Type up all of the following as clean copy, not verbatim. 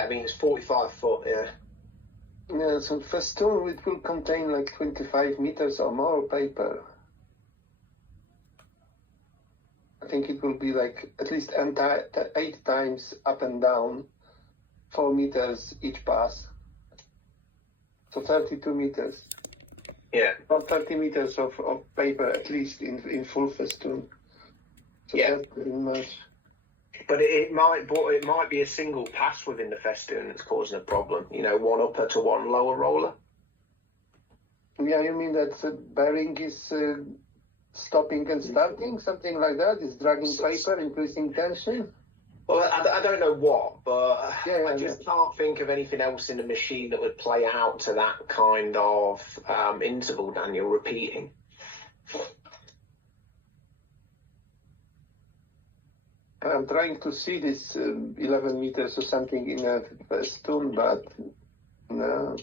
Yeah, I mean, it's 45 foot, yeah. Yeah, so festoon, it will contain like 25 meters or more paper. I think it will be like at least 8 times up and down, 4 meters each pass. So 32 meters. Yeah. About 30 meters of paper at least in full festoon. So Yeah. that's pretty much. But it might be a single pass within the festoon that's causing a problem. You know, one upper to one lower roller. Yeah, you mean that the bearing is stopping and starting, something like that? Is dragging paper, increasing tension? Well, I don't know what, but Yeah, I just can't think of anything else in the machine that would play out to that kind of interval, Daniel, repeating. I'm trying to see this 11 meters or something in a festoon, but no.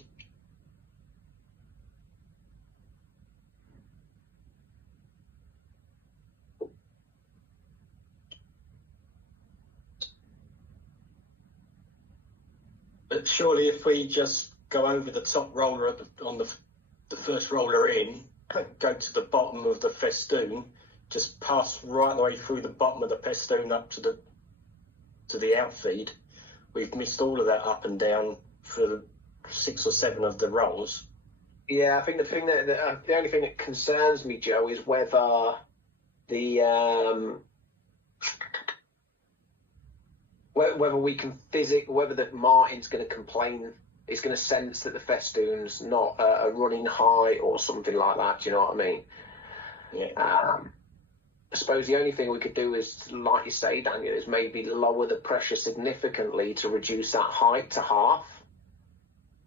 But surely if we just go over the top roller on the first roller in, go to the bottom of the festoon, just pass right the way through the bottom of the festoon up to the outfeed, we've missed all of that up and down for 6 or 7 of the rolls. Yeah, I think the only thing that concerns me, Joe, is whether whether we can whether the Martin's going to complain, is going to sense that the festoon's not running high or something like that. Do you know what I mean? Yeah. I suppose the only thing we could do is, like you say, Daniel, is maybe lower the pressure significantly to reduce that height to half.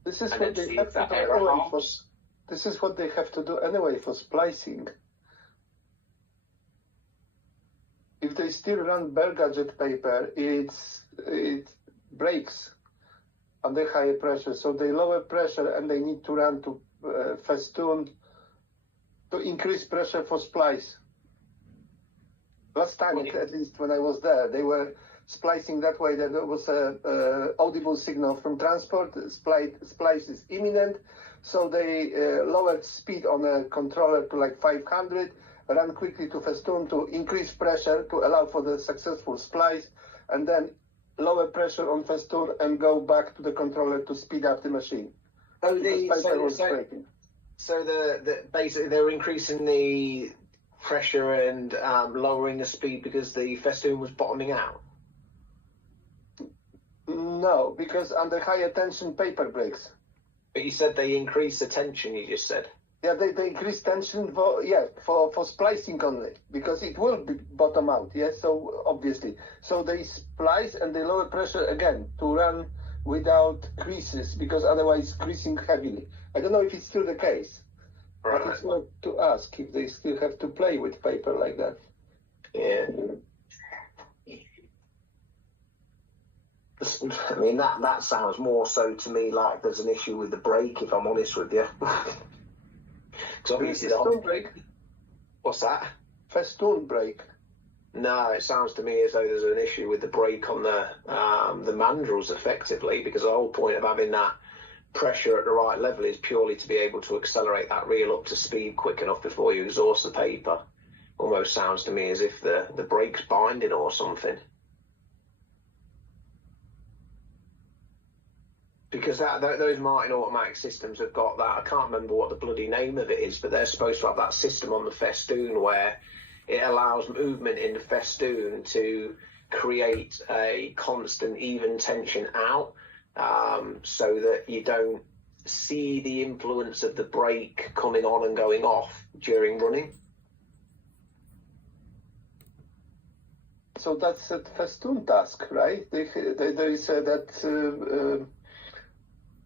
This is what they have to do anyway. This is what they have to do anyway for splicing. If they still run bare gadget paper, it breaks under higher pressure. So they lower pressure and they need to run to festoon to increase pressure for splice. Last time, at least when I was there, they were splicing that way that there was a audible signal from transport. Splice is imminent, so they lowered speed on a controller to like 500, ran quickly to festoon to increase pressure to allow for the successful splice, and then lower pressure on festoon and go back to the controller to speed up the machine. So basically they're increasing the pressure and lowering the speed because the festoon was bottoming out? No, because under higher tension paper breaks. But you said they increase the tension, you just said. Yeah, they increase tension for splicing only, because it will be bottom out, yes, so obviously. So they splice and they lower pressure again to run without creases, because otherwise creasing heavily. I don't know if it's still the case. Right. But it's not to ask if they still have to play with paper like that. Yeah. I mean, that sounds more so to me like there's an issue with the brake, if I'm honest with you. Because obviously festoon brake. What's that? Festoon brake. No, it sounds to me as though there's an issue with the brake on the mandrels, effectively, because the whole point of having that pressure at the right level is purely to be able to accelerate that reel up to speed quick enough before you exhaust the paper. Almost sounds to me as if the brake's binding or something. Because those Martin automatic systems have got that, I can't remember what the bloody name of it is, but they're supposed to have that system on the festoon where it allows movement in the festoon to create a constant even tension out, so that you don't see the influence of the brake coming on and going off during running. So that's a festoon task, right? There is that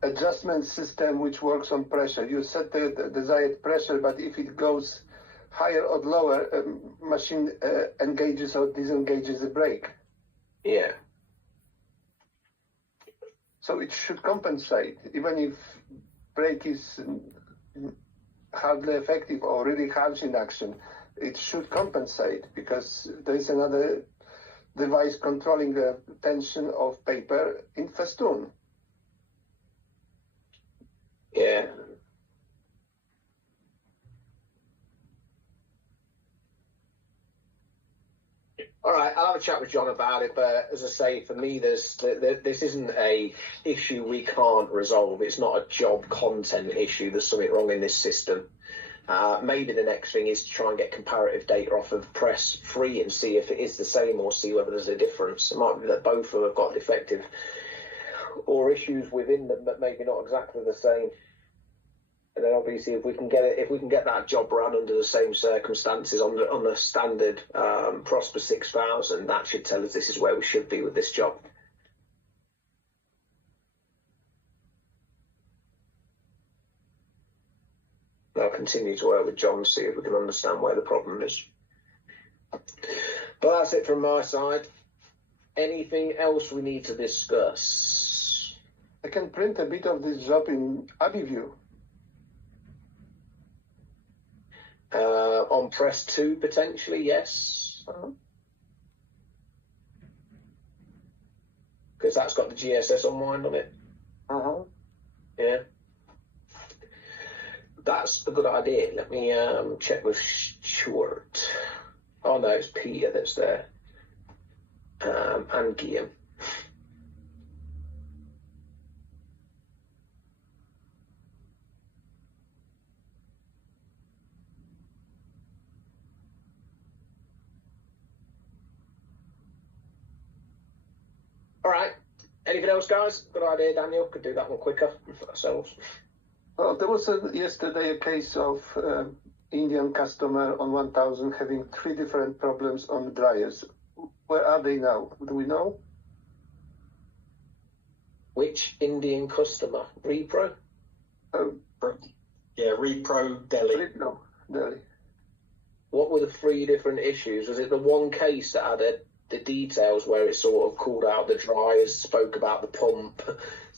adjustment system which works on pressure. You set the desired pressure, but if it goes higher or lower, machine engages or disengages the brake. Yeah. So it should compensate, even if brake is hardly effective or really harsh in action. It should compensate, because there is another device controlling the tension of paper in festoon. Yeah. All right, I'll have a chat with John about it, but as I say, for me, this isn't a issue we can't resolve. It's not a job content issue. There's something wrong in this system. Maybe the next thing is to try and get comparative data off of Press 3 and see if it is the same or see whether there's a difference. It might be that both of them have got defective or issues within them, but maybe not exactly the same. And then obviously, if we can get that job run under the same circumstances on the standard Prosper 6000, that should tell us this is where we should be with this job. I'll continue to work with John to see if we can understand where the problem is. But that's it from my side. Anything else we need to discuss? I can print a bit of this job in AbiView. On Press 2, potentially, yes. Because that's got the GSS unwind on it. Yeah. That's a good idea. Let me check with Stuart. Oh, no, it's Peter that's there. And Guillaume. All right. Anything else, guys? Good idea, Daniel. Could do that one quicker for ourselves. Well, there was yesterday a case of Indian customer on 1000 having 3 different problems on dryers. Where are they now? Do we know? Which Indian customer? Repro? Yeah, Repro Delhi. No, Delhi. What were the 3 different issues? Was it the one case that had the details where it sort of called out the dryers, spoke about the pump?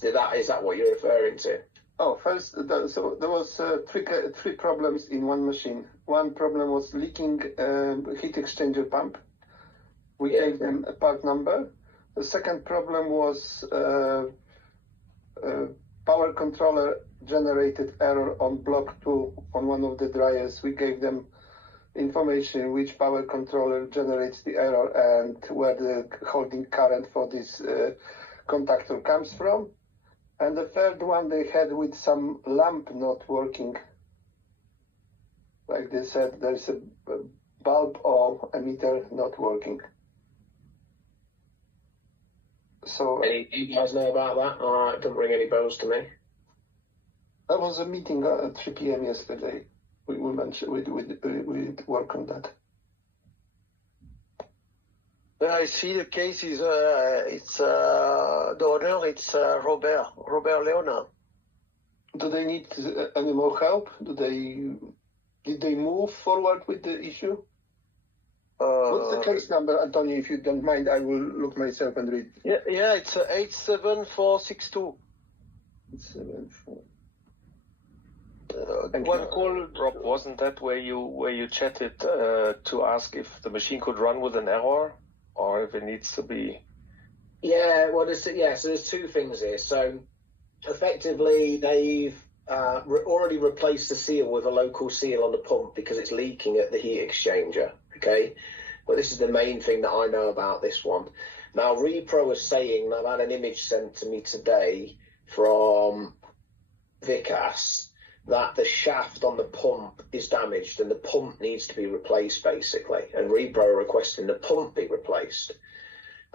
Is that what you're referring to? Oh, first, so there was 3 problems in one machine. One problem was leaking heat exchanger pump. We gave them a part number. The second problem was power controller generated error on block 2 on one of the dryers. We gave them information which power controller generates the error and where the holding current for this contactor comes from. And the third one they had with some lamp not working. Like they said, there's a bulb or emitter not working. So you guys know about that? All right, doesn't ring any bells to me. There was a meeting at 3 p.m. yesterday. We mentioned we work on that. I see the case is it's the owner. It's Robert Leona. Do they need any more help? Did they move forward with the issue? What's the case number, Antonio? If you don't mind, I will look myself and read. Yeah, it's 87462. 874. One call, Rob, wasn't that where you chatted to ask if the machine could run with an error or if it needs to be? Yeah, well, so there's 2 things here. So effectively, they've already replaced the seal with a local seal on the pump because it's leaking at the heat exchanger. Okay, well, this is the main thing that I know about this one. Now, Repro is saying, I've had an image sent to me today from Vikas, that the shaft on the pump is damaged and the pump needs to be replaced, basically. And Repro are requesting the pump be replaced.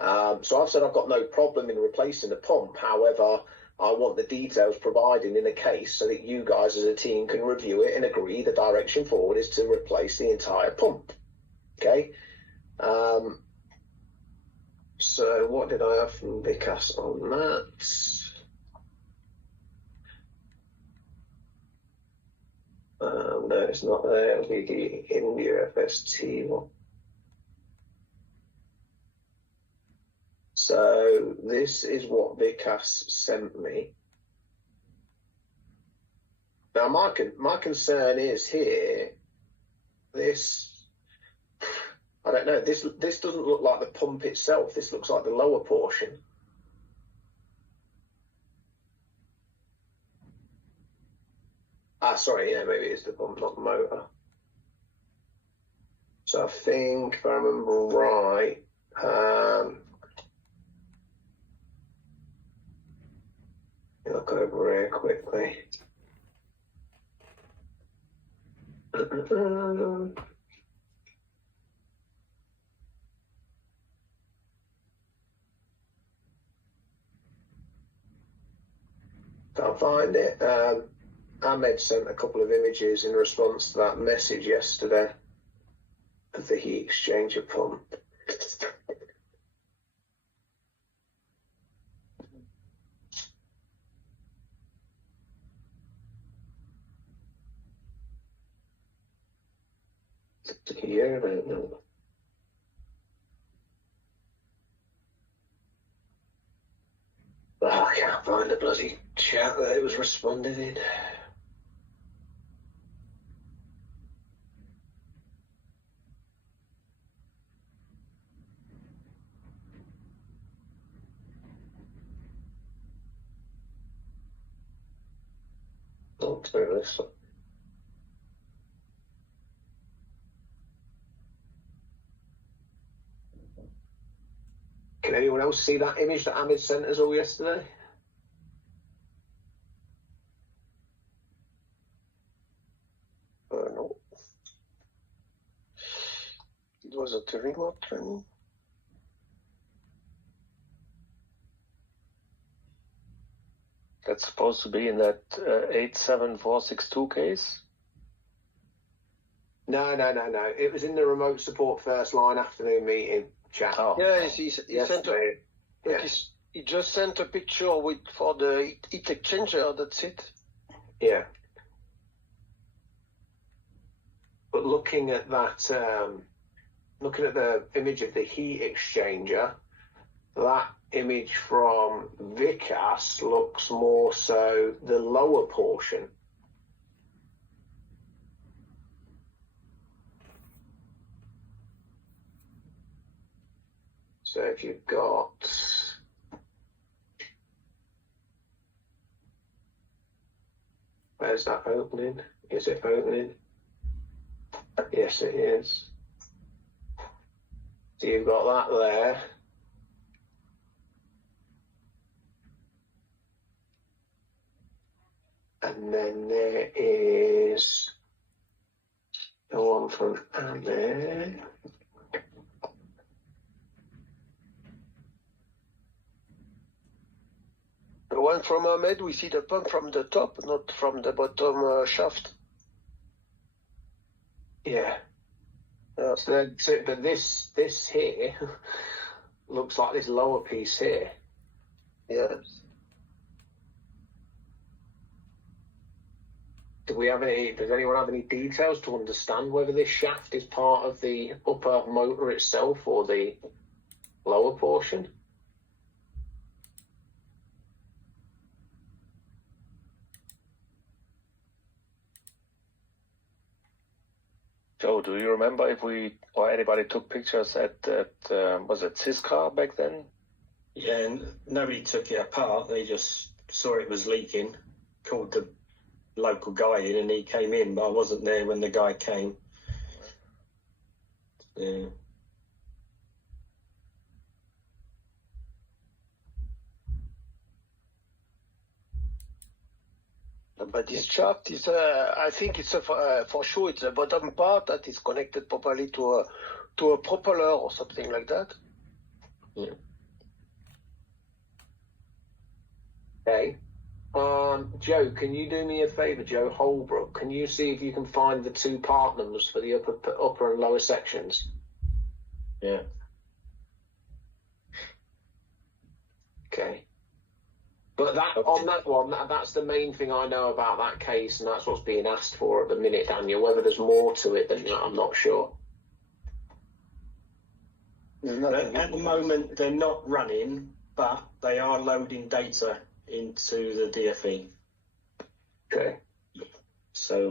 So I've said I've got no problem in replacing the pump. However, I want the details provided in a case so that you guys as a team can review it and agree the direction forward is to replace the entire pump. Okay. So what did I have from Vikas on that? No, it's not there. It'll be the India FST one. So this is what Vikas sent me. Now my concern is here, this, I I don't know. This doesn't look like the pump itself. This looks like the lower portion. Sorry, yeah, maybe it's the pump, not the motor. So I think, if I remember right, look over here quickly. Can't find it. Ahmed sent a couple of images in response to that message yesterday of the heat exchanger pump. Here, I don't know. Oh, I can't find the bloody chat that it was responded in. Oh, through this one. Can anyone else see that image that Ahmed sent us all yesterday? No. It was a remote training. That's supposed to be in that 87462 case? No. It was in the remote support first line afternoon meeting chat. Oh. Yeah, he sent a, Yeah. he just sent a picture for the heat exchanger. That's it. Yeah. But looking at that, looking at the image of the heat exchanger, that image from Vicas looks more so the lower portion. So if you've got where's that opening? Is it opening? Yes, it is. So you've got that there. And then there is the one from Ahmed. The one from Ahmed, we see the pump from the top, not from the bottom shaft. Yeah. But this here looks like this lower piece here. Yes. Does anyone have any details to understand whether this shaft is part of the upper motor itself or the lower portion? Joe, do you remember if we or anybody took pictures at was it Ciscar back then? Yeah, and nobody took it apart. They just saw it was leaking, called the local guy in, and he came in, but I wasn't there when the guy came. Yeah. But this shaft is, I think it's for sure it's the bottom part that is connected properly to a propeller or something like that. Yeah. Okay. Joe, can you do me a favour, Joe Holbrook? Can you see if you can find the two part numbers for the upper and lower sections? Yeah. Okay. But on that one, that's the main thing I know about that case, and that's what's being asked for at the minute, Daniel. Whether there's more to it than that, I'm not sure. At the moment, they're not running, but they are loading data into the DFE. Okay. So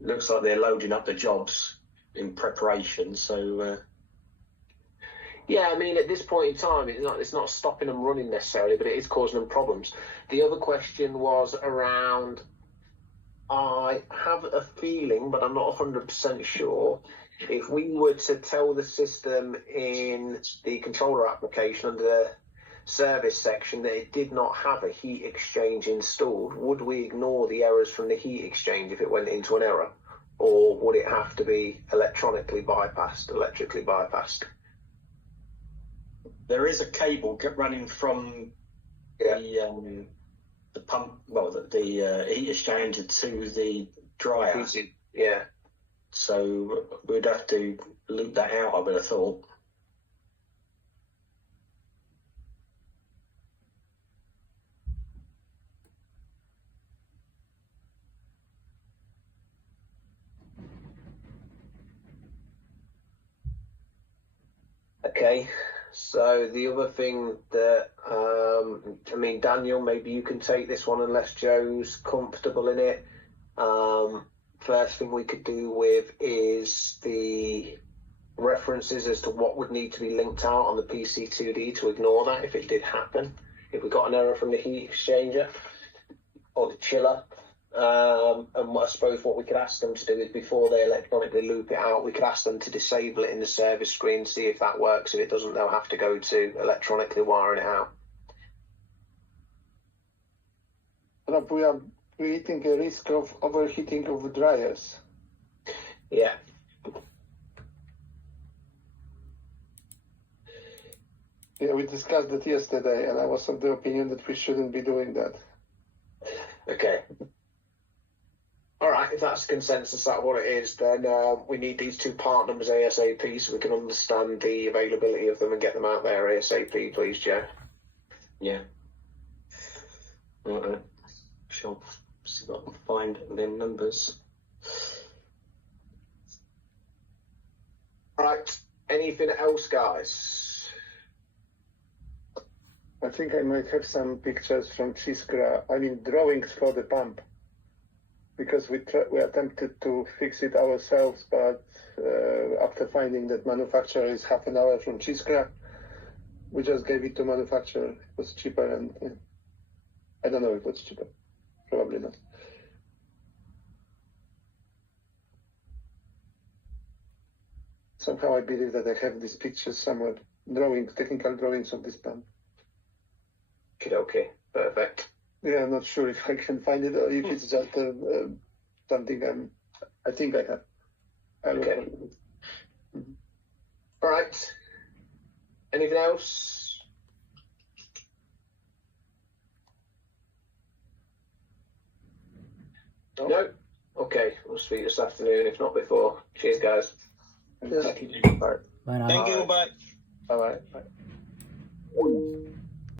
looks like they're loading up the jobs in preparation. So Yeah, I mean, at this point in time, it's not stopping them running necessarily, but it is causing them problems. The other question was around, I have a feeling, but I'm not 100% sure, if we were to tell the system in the controller application under the service section that it did not have a heat exchange installed, would we ignore the errors from the heat exchange if it went into an error? Or would it have to be electrically bypassed? There is a cable running from the pump, well, the heat exchanger to the dryer. Yeah. So we'd have to loop that out, I would have thought. Okay, so the other thing that, I mean, Daniel, maybe you can take this one unless Joe's comfortable in it. First thing we could do with is the references as to what would need to be linked out on the PC2D to ignore that if it did happen. If we got an error from the heat exchanger or the chiller. And I suppose what we could ask them to do is before they electronically loop it out, we could ask them to disable it in the service screen, see if that works. If it doesn't, they'll have to go to electronically wiring it out. Rob, we are creating a risk of overheating of the dryers. Yeah. Yeah, we discussed that yesterday, and I was of the opinion that we shouldn't be doing that. Okay. All right, if that's consensus, that's what it is, then we need these two part numbers ASAP so we can understand the availability of them and get them out there ASAP, please, Joe. Yeah. Right. Sure. See if I can find them numbers. Right. Anything else, guys? I think I might have some pictures from Chisgra, I mean drawings for the pump. Because we attempted to fix it ourselves, but after finding that manufacturer is half an hour from Chisgra, we just gave it to manufacturer. It was cheaper, and I don't know if it's cheaper. Probably not. Somehow I believe that I have these pictures somewhere, technical drawings of this pump. Okay, perfect. Yeah, I'm not sure if I can find it or if it's just something I think I have. Okay. All right. Anything else? No? Okay, we'll speak this afternoon, if not before. Cheers, guys. Yes. Thank you. Bye. Bye now. Thank you. Bye. Bye. Bye.